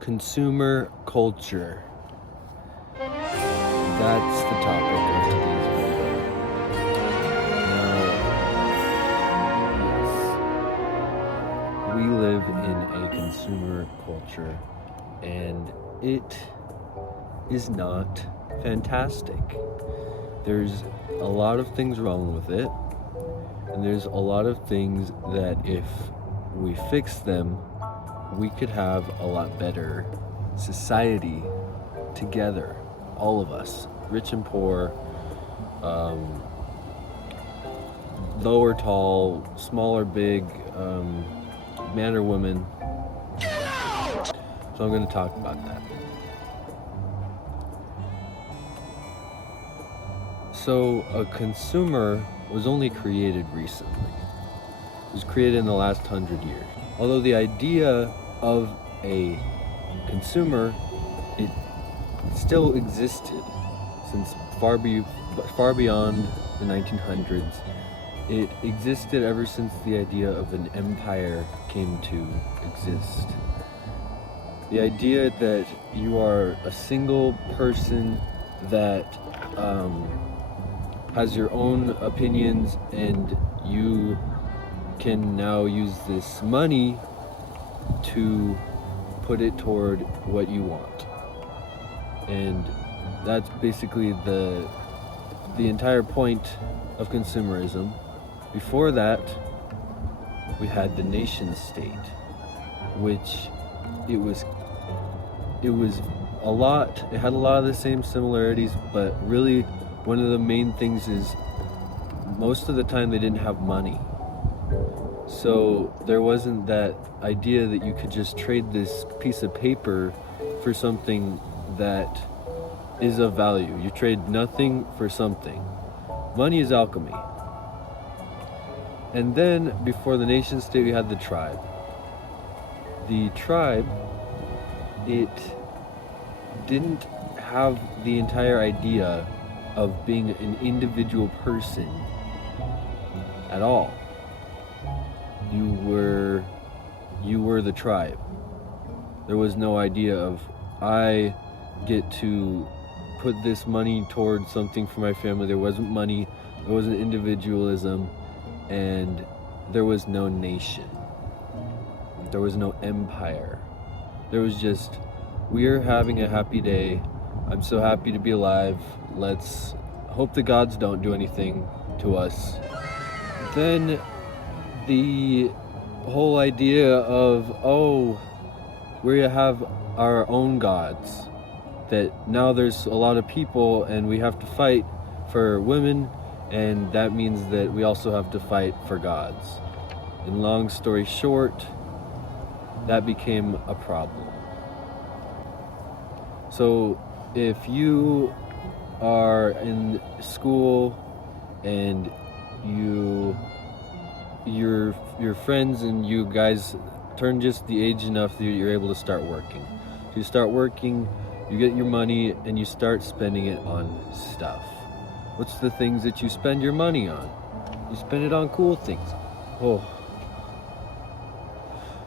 Consumer culture. That's the topic of today's video. Now, yes, we live in a consumer culture, and it is not fantastic. There's a lot of things wrong with it, and there's a lot of things that if we fix them, we could have a lot better society together, all of us, rich and poor, low or tall, small or big, man or woman. So I'm going to talk about that. So a consumer was only created recently. It was created in the last 100 years. Although the idea of a consumer, it still existed since far beyond the 1900s. It existed ever since the idea of an empire came to exist. The idea that you are a single person that has your own opinions, and you can now use this money to put it toward what you want. And that's basically the entire point of consumerism. Before that, we had the nation state, which it had a lot of the same similarities, but really one of the main things is most of the time they didn't have money. So there wasn't that idea that you could just trade this piece of paper for something that is of value. You trade nothing for something. Money is alchemy. And then before the nation state, we had the tribe. The tribe, it didn't have the entire idea of being an individual person at all. You were the tribe. There was no idea of, I get to put this money towards something for my family. There wasn't money, there wasn't individualism, and there was no nation. There was no empire. There was just, we're having a happy day. I'm so happy to be alive. Let's hope the gods don't do anything to us. Then the whole idea of, we have our own gods, that now there's a lot of people and we have to fight for women, and that means that we also have to fight for gods. And long story short, that became a problem. So if you are in school and your friends and you guys turn just the age enough that you're able to start working. So you start working, you get your money, and you start spending it on stuff. What's the things that you spend your money on? You spend it on cool things. You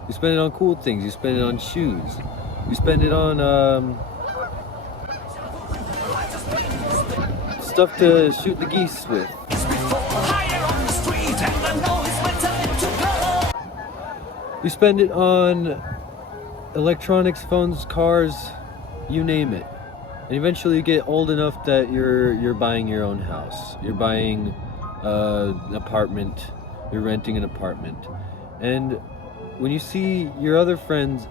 spend it on cool things. You spend it on shoes. You spend it on stuff to shoot the geese with. You spend it on electronics, phones, cars, you name it. And eventually you get old enough that you're buying your own house. You're buying an apartment. You're renting an apartment. And when you see your other friends,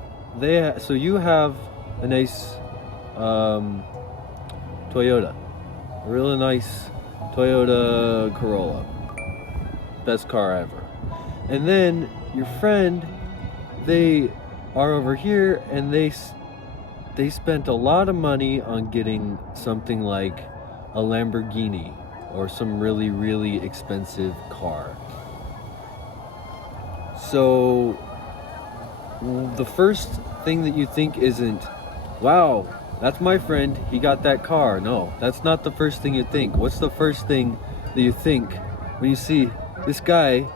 so you have a nice Toyota. A really nice Toyota Corolla. Best car ever. And then your friend, they are over here and they spent a lot of money on getting something like a Lamborghini or some really, really expensive car. So the first thing that you think isn't, wow, that's my friend, he got that car. No, that's not the first thing you think. What's the first thing that you think when you see this guy,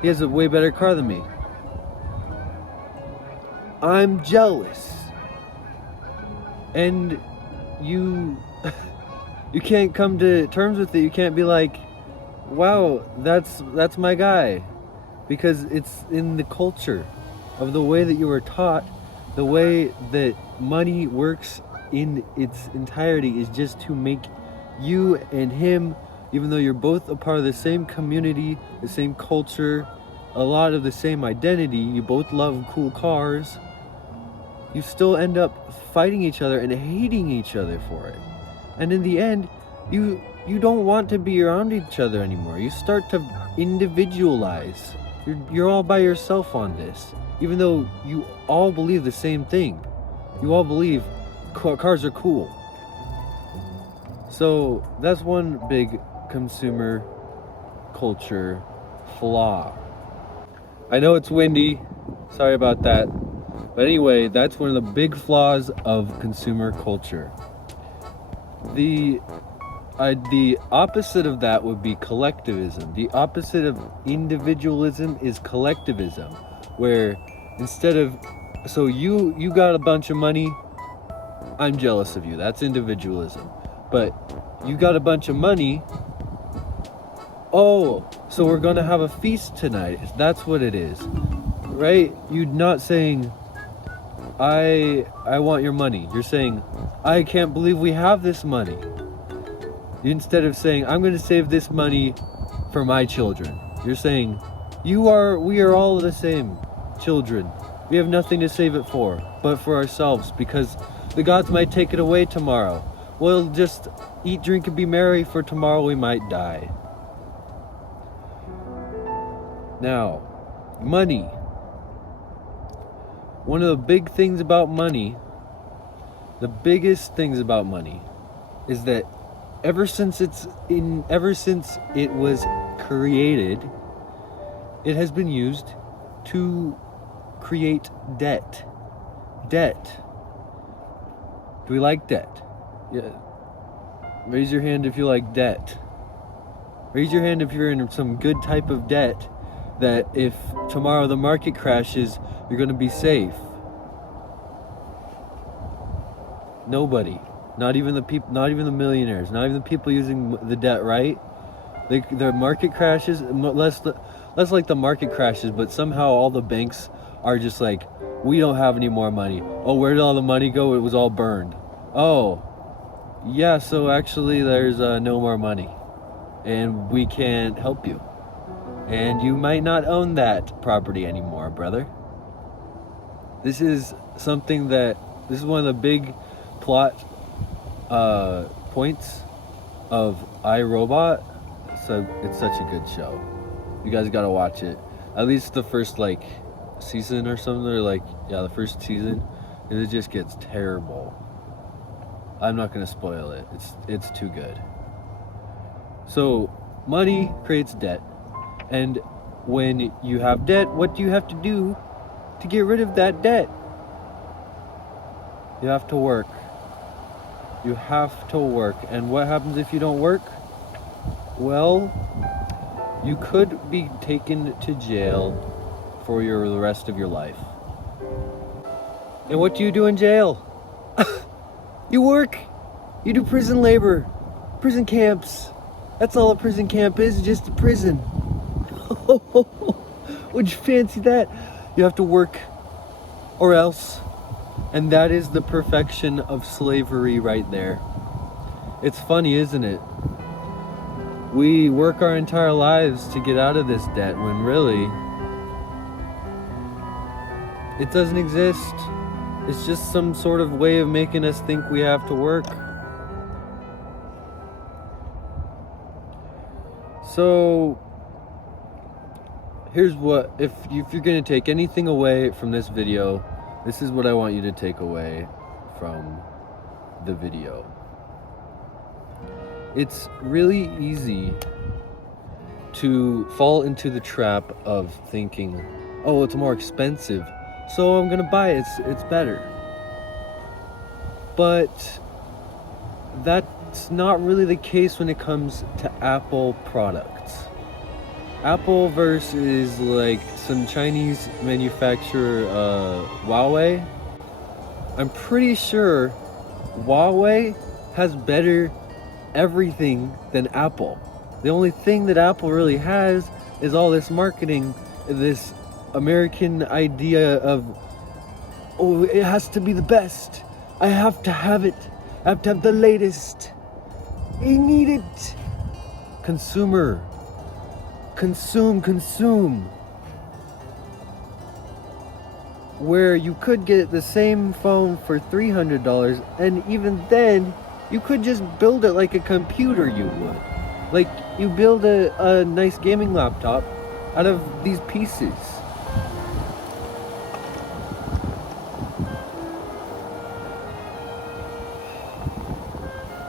he has a way better car than me? I'm jealous. and you you can't come to terms with it. You can't be like, wow, that's my guy, because it's in the culture of the way that you were taught. The way that money works in its entirety is just to make you and him, even though you're both a part of the same community, the same culture, a lot of the same identity, you both love cool cars, you still end up fighting each other and hating each other for it. And in the end, you don't want to be around each other anymore. You start to individualize. You're all by yourself on this, even though you all believe the same thing. You all believe cars are cool. So that's one big consumer culture flaw. I know it's windy, sorry about that. But anyway, that's one of the big flaws of consumer culture. The opposite of that would be collectivism. The opposite of individualism is collectivism, where instead of, so you got a bunch of money, I'm jealous of you. That's individualism. But you got a bunch of money, oh, so we're gonna have a feast tonight. That's what it is, right? You're not saying, I want your money. You're saying, I can't believe we have this money. Instead of saying, I'm going to save this money for my children, you're saying, we are all the same children. We have nothing to save it for, but for ourselves, because the gods might take it away tomorrow. We'll just eat, drink, and be merry, for tomorrow we might die. Now, money. One of the big things about money, the biggest things about money, is that ever since it was created, it has been used to create debt. Debt. Do we like debt? Yeah. Raise your hand if you like debt. Raise your hand if you're in some good type of debt that if tomorrow the market crashes, you're going to be safe. Nobody. Not even the people, not even the millionaires, not even the people using the debt, right? The market crashes, less like the market crashes, but somehow all the banks are just like, we don't have any more money. Oh, where did all the money go? It was all burned. Oh, yeah, so actually there's no more money, and we can't help you. And you might not own that property anymore, brother. This is something this is one of the big plot points of iRobot. So it's such a good show. You guys gotta watch it. At least the first season or something, or the first season. And it just gets terrible. I'm not gonna spoil it. It's too good. So money creates debt. And when you have debt, what do you have to do to get rid of that debt? You have to work. You have to work. And what happens if you don't work? Well, you could be taken to jail for the rest of your life. And what do you do in jail? You work. You do prison labor. Prison camps. That's all a prison camp is, just a prison. Would you fancy that? You have to work or else. And that is the perfection of slavery right there. It's funny, isn't it? We work our entire lives to get out of this debt when really it doesn't exist. It's just some sort of way of making us think we have to work. So here's what, if you're going to take anything away from this video, this is what I want you to take away from the video. It's really easy to fall into the trap of thinking, oh, it's more expensive, so I'm gonna buy it, it's better. But that's not really the case when it comes to Apple products. Apple versus some Chinese manufacturer, Huawei. I'm pretty sure Huawei has better everything than Apple. The only thing that Apple really has is all this marketing, this American idea of, oh, it has to be the best. I have to have it. I have to have the latest. I need it. Consumer. Consume. Where you could get the same phone for $300, and even then, you could just build it like a computer you would. Like, you build a nice gaming laptop out of these pieces.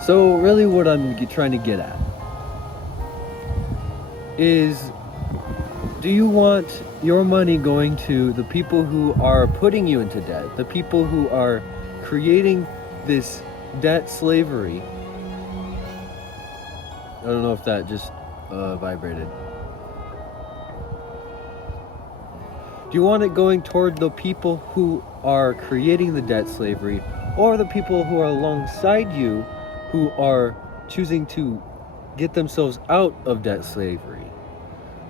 So really what I'm trying to get at is, do you want your money going to the people who are putting you into debt, the people who are creating this debt slavery? I don't know if that just vibrated. Do you want it going toward the people who are creating the debt slavery, or the people who are alongside you who are choosing to get themselves out of debt slavery?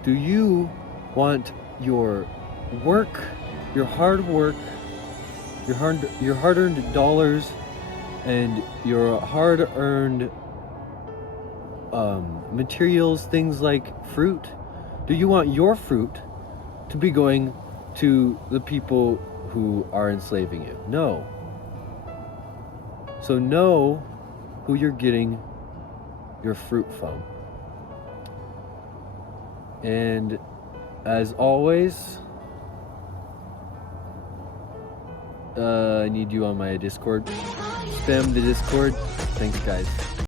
Do you want your work, your hard work, your hard-earned dollars, and your hard-earned materials, things like fruit? Do you want your fruit to be going to the people who are enslaving you? No. So know who you're getting your fruit from. And as always, I need you on my Discord. Spam the Discord. Thanks, guys.